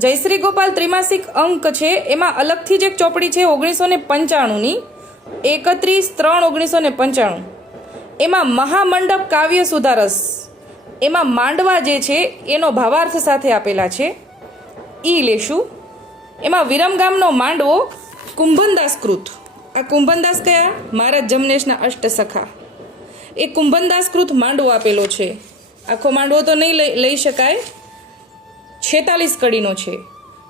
જયશ્રી ગોપાલ ત્રિમાસિક અંક છે એમાં અલગથી જ એક ચોપડી છે 1995ની 31/3/1995 એમાં મહામંડપ કાવ્ય સુધારસ એમાં માંડવા જે છે એનો ભાવાર્થ સાથે આપેલા છે ઈ લેશું. એમાં વિરમગામનો માંડવો કુંભનદાસ કૃત. આ કુંભનદાસ કયા? મહારાજ જમનેશના અષ્ટસખા. એ કુંભનદાસ કૃત માંડવો આપેલો છે. આખો માંડવો તો નહીં લઈ શકાય, 46 કડીનો છે,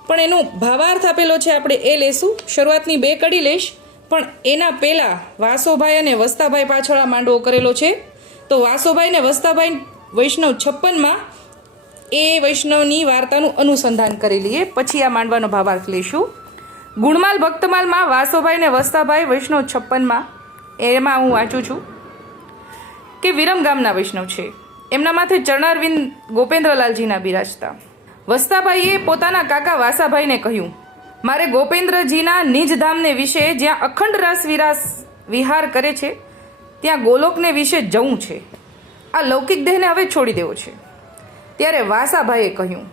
પણ એનો ભાવાર્થ આપેલો છે. આપણે એ લેશું. શરૂઆતની 2 કડી લઈશ, પણ એના પહેલાં વાસોભાઈ અને વસ્તાભાઈ પાછળ આ માંડવો કરેલો છે. તો વાસોભાઈ ને વસ્તાભાઈ વૈષ્ણવ 56માં એ વૈષ્ણવની વાર્તાનું અનુસંધાન કરી લઈએ, પછી આ માંડવાનો ભાવાર્થ લઈશું. ગુણમાલ ભક્તમાલમાં વાસોભાઈ ને વસ્તાભાઈ વૈષ્ણવ 56માં એમાં હું વાંચું છું કે વિરમગામના વૈષ્ણવ છે. એમના માથે ચરણારવિંદ ગોપેન્દ્રલાલજીના બિરાજતા. વસ્તાભાઈએ પોતાના કાકા વાસાભાઈને કહ્યું, મારે ગોપેન્દ્રજીના નિજધામને વિશે જ્યાં અખંડ રસ વિહાર કરે છે ત્યાં ગોલોકને વિશે જવું છે. આ લૌકિક દેહને હવે છોડી દેવો છે. ત્યારે વાસાભાઈએ કહ્યું,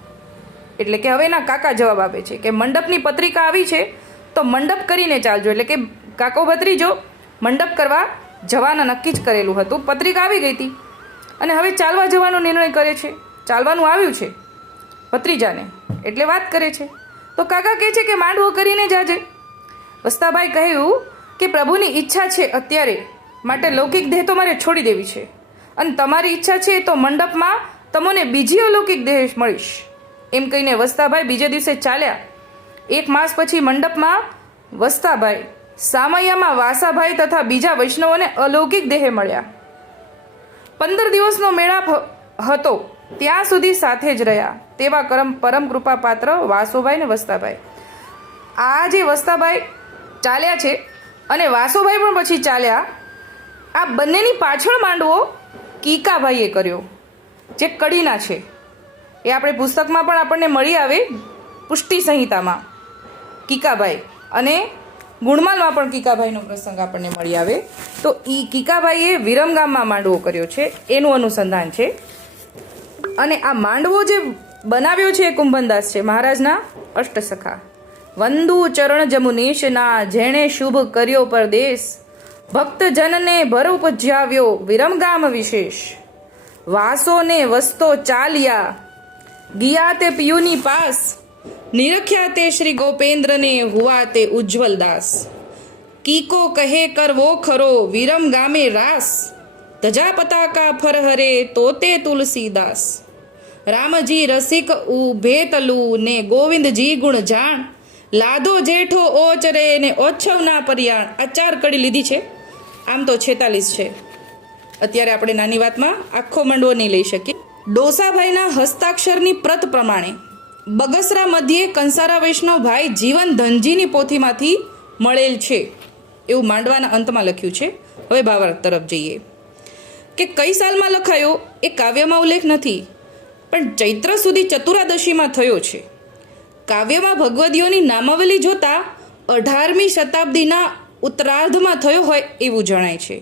એટલે કે હવે એના કાકા જવાબ આપે છે કે મંડપની પત્રિકા આવી છે તો મંડપ કરીને ચાલજો. એટલે કે કાકો ભત્રીજો મંડપ કરવા જવાના નક્કી જ કરેલું હતું. પત્રિકા આવી ગઈ હતી અને હવે ચાલવા જવાનો નિર્ણય કરે છે. ચાલવાનું આવ્યું છે ભત્રીજાને, એટલે વાત કરે છે. તો કાકા કહે છે કે માંડવો કરીને જાજે. વસ્તાભાઈ કહ્યું કે પ્રભુની ઈચ્છા છે અત્યારે, માટે લૌકિક દેહ તો મારે છોડી દેવી છે, અને તમારી ઈચ્છા છે તો મંડપમાં તમને બીજી અલૌકિક દેહ મળીશ. એમ કહીને વસ્તાભાઈ બીજે દિવસે ચાલ્યા. 1 માસ પછી મંડપમાં વસ્તાભાઈ, સામૈયામાં વાસાભાઈ તથા બીજા વૈષ્ણવોને અલૌકિક દેહે મળ્યા. 15 દિવસનો મેળાપ હતો, ત્યાં સુધી સાથે જ રહ્યા. તેવા પરમ કૃપા પાત્ર વાસોભાઈ ને વસ્તાભાઈ. આ જે વસ્તાભાઈ ચાલ્યા છે અને વાસોભાઈ પણ પછી ચાલ્યા, આ બંનેની પાછળ માંડવો કીકાભાઈએ કર્યો, જે કડીના છે. એ આપણે પુસ્તકમાં પણ આપણને મળી આવે, પુષ્ટિ સંહિતામાં કીકાભાઈ, અને ગુણમાલમાં પણ કીકાભાઈનો પ્રસંગ આપણને મળી આવે. તો એ કીકાભાઈએ વિરમગામમાં માંડવો કર્યો છે, એનું અનુસંધાન છે. અને આ માંડવો જે બનાવ્યો છે એ કુંભનદાસ છે, મહારાજના અષ્ટસખા. વંદુ ચરણ જમુનેશના જેણે શુભ કર્યો પરદેશ, ભક્તજનને ભર ઉપજ્યાવ્યો વિરમગામ વિશેષ. વાસોને વસ્તો ચાલ્યા ગયા તે પિયુની પાસ, નિરખ્યા તે શ્રી ગોપેન્દ્રને હુઆ તે ઉજ્જવલ દાસ. કીકો કહે કરવો ખરો વિરમગામે રાસ, ધજા પતાકા ફરહરે તોતે તુલસીદાસ. રામજી રસિક ઉભે તલુ ને ગોવિંદજી ગુણ જાણ, લાદો જેઠો ઓચરે ને ઓછવના પર્યાણ. આ 4 કડી લીધી છે, આમ તો 46 છે. અત્યારે આપણે નાની વાતમાં આખો મંડવો નહીં લઈ શકીએ. ડોસાભાઈના હસ્તાક્ષરની પ્રત પ્રમાણે બગસરા મધ્યે કંસારા વૈષ્ણવ ભાઈ જીવન ધનજીની પોથીમાંથી મળેલ છે, એવું માંડવાના અંતમાં લખ્યું છે. હવે ભાવાર્થ તરફ જઈએ કે કઈ સાલમાં લખાયો એ કાવ્યમાં ઉલ્લેખ નથી, પણ ચૈત્ર સુધી ચતુરાદશીમાં થયો છે. કાવ્યમાં ભગવદીઓની નામાવલી જોતા 18મી શતાબ્દીના ઉત્તરાર્ધમાં થયો હોય એવું જણાય છે,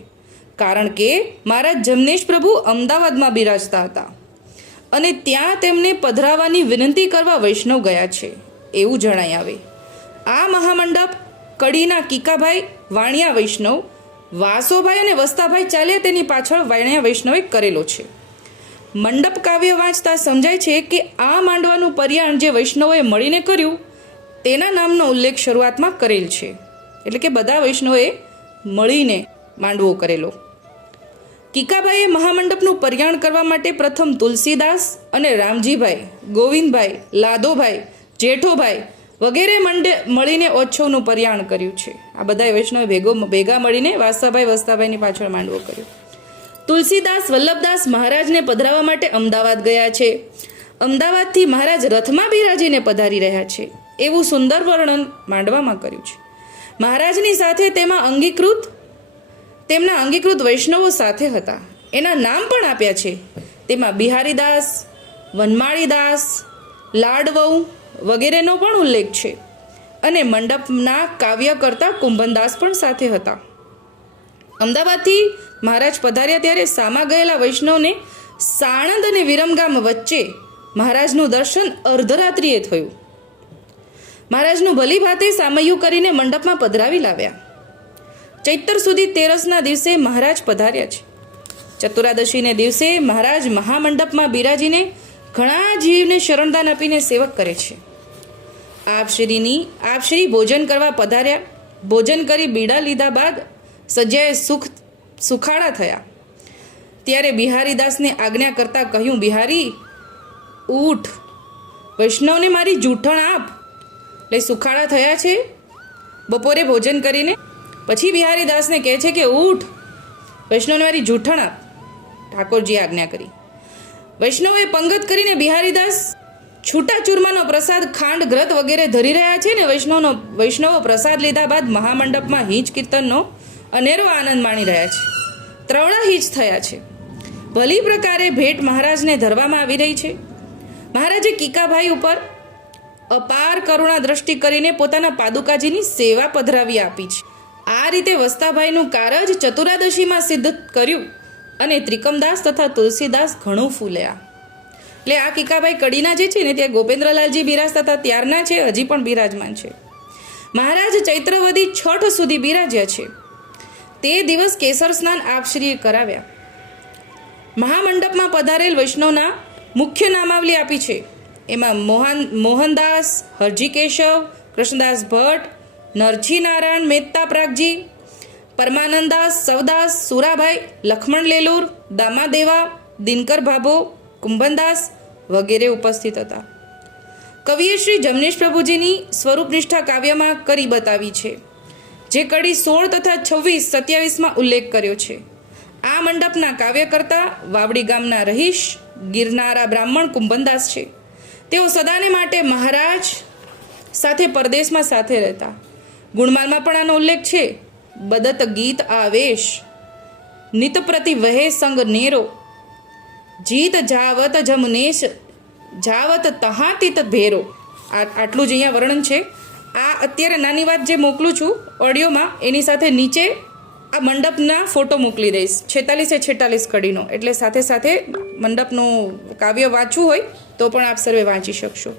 કારણ કે મહારાજ જમનેશ પ્રભુ અમદાવાદમાં બિરાજતા હતા અને ત્યાં તેમને પધરાવાની વિનંતી કરવા વૈષ્ણવ ગયા છે એવું જણાય આવે. આ મહામંડપ કડીના કીકાભાઈ વાણિયા વૈષ્ણવ, વાસોભાઈ અને વસ્તાભાઈ ચાલ્યા તેની પાછળ વાણિયા વૈષ્ણવે કરેલો છે. મંડપ કાવ્ય વાંચતા સમજાય છે કે આ માંડવાનું પર્યાણ જે વૈષ્ણવોએ મળીને કર્યું તેના નામનો ઉલ્લેખ શરૂઆતમાં કરેલ છે, એટલે કે બધા વૈષ્ણવોએ મળીને માંડવો કરેલો. કીકાભાઈએ મહામંડપનું પર્યાણ કરવા માટે પ્રથમ તુલસીદાસ અને રામજીભાઈ, ગોવિંદભાઈ, લાદોભાઈ, જેઠોભાઈ વગેરે મળીને ઓછવનું પર્યાણ કર્યું છે. આ બધા વૈષ્ણવે ભેગા મળીને વાસાભાઈ વસ્તાભાઈની પાછળ માંડવો કર્યો. તુલસીદાસ વલ્લભદાસ મહારાજને પધરાવવા માટે અમદાવાદ ગયા છે. અમદાવાદથી મહારાજ રથમાં બિરાજીને પધારી રહ્યા છે એવું સુંદર વર્ણન માંડવામાં કર્યું છે. મહારાજની સાથે તેમના અંગીકૃત વૈષ્ણવો સાથે હતા. એના નામ પણ આપ્યા છે. તેમાં બિહારીદાસ, વનમાળીદાસ, લાડવઉ વગેરેનો પણ ઉલ્લેખ છે. અને મંડપના કાવ્ય કરતા કુંભનદાસ પણ સાથે હતા. અમદાવાદથી મહારાજ પધાર્યા ત્યારે સામા ગયેલા વૈષ્ણવને સાણંદ અને વિરમગામ વચ્ચે મહારાજનું દર્શન અર્ધરાત્રિએ થયું. મહારાજનું ભલી ભાતે સામૈયું કરીને મંડપમાં પધરાવી લાવ્યા. ચૈત્ર સુધી તેરસના દિવસે મહારાજ પધાર્યા છે. ચતુરાદશીને દિવસે મહારાજ મહામંડપમાં બિરાજીને ઘણા જીવને શરણદાન આપીને સેવક કરે છે. આપશ્રી ભોજન કરવા પધાર્યા. ભોજન કરી બીડા લીધા બાદ સજ્જાએ સુખાડા થયા. ત્યારે બિહારીદાસને આજ્ઞા કરતા કહ્યું, બિહારી ઊઠ, વૈષ્ણવને મારી જૂઠણ આપ. એટલે સુખાડા થયા છે બપોરે ભોજન કરીને. પછી બિહારીદાસને કહે છે કે ઊઠ, વૈષ્ણવને મારી જૂઠણ આપ. ઠાકોરજીએ આજ્ઞા કરી. વૈષ્ણવે પંગત કરીને બિહારીદાસ છૂટા ચૂરમાનો પ્રસાદ, ખાંડ, ઘૃત વગેરે ધરી રહ્યા છે ને વૈષ્ણવો પ્રસાદ લીધા બાદ મહામંડપમાં હિંચ કીર્તનનો અનેરો આનંદ માણી રહ્યા છે. ત્રવડા હિંચ થયા છે. ભલી પ્રકારે ભેટ મહારાજને ધરવામાં આવી રહી છે. મહારાજે કીકાભાઈ ઉપર અપાર કરુણા દ્રષ્ટિ કરીને પોતાના પાદુકાજીની સેવા પધરાવી આપી છે. આ રીતે વસ્તાભાઈનું કારજ ચતુરાદશીમાં સિદ્ધ કર્યું અને ત્રિકમદાસ તથા તુલસીદાસ ઘણું ફૂલ્યા. એટલે આ કીકાભાઈ કડીના જે છે ને ત્યાં ગોપેન્દ્રલાલજી બિરાજતા હતા ત્યારના છે, હજી પણ બિરાજમાન છે. મહારાજ ચૈત્રવદી 6 સુધી બિરાજ્યા છે. તે દિવસ કેસર સ્નાન આપશ્રીએ કરાવ્યા. મહામંડપમાં પધારેલ વૈષ્ણવના મુખ્ય નામાવલી આપી છે. એમાં મોહનદાસ, હરજી કેશવ, કૃષ્ણદાસ ભટ્ટ, નરજી નારાયણ મહેતા પ્રાગજી, પરમાનંદાસ, સવદાસ, સુરાભાઈ, લક્ષ્મણ લેલુર, દામાદેવા, દિનકર ભાભો, કુંભનદાસ વગેરે ઉપસ્થિત હતા. કવિએ શ્રી જમનેશ પ્રભુજીની સ્વરૂપનિષ્ઠા કાવ્યમાં કરી બતાવી છે, જે કડી 16 તથા 26, 27માં ઉલ્લેખ કર્યો છે. આ મંડપના કાવ્યકર્તા વાવડી ગામના રહીશ ગિરનારા બ્રાહ્મણ કુંભનદાસ છે. તેઓ સદાને માટે મહારાજ સાથે પરદેશમાં સાથે રહેતા. ગુણમાલમાં પણ આનો ઉલ્લેખ છે. બદત ગીત આવેશ, નિત પ્રતિ વહે સંગ નેરો, જીત જાવત જમનેશ, જાવત તહાતીત ભેરો. આટલું જ અહીંયા વર્ણન છે. આ અત્યારે નાની વાત જે મોકલું છું ઓડિયોમાં, એની સાથે નીચે આ મંડપના ફોટો મોકલી દઈશ. 46 કડીનો, એટલે સાથે સાથે મંડપનું કાવ્ય વાંચવું હોય તો પણ આપ સર્વે વાંચી શકશો.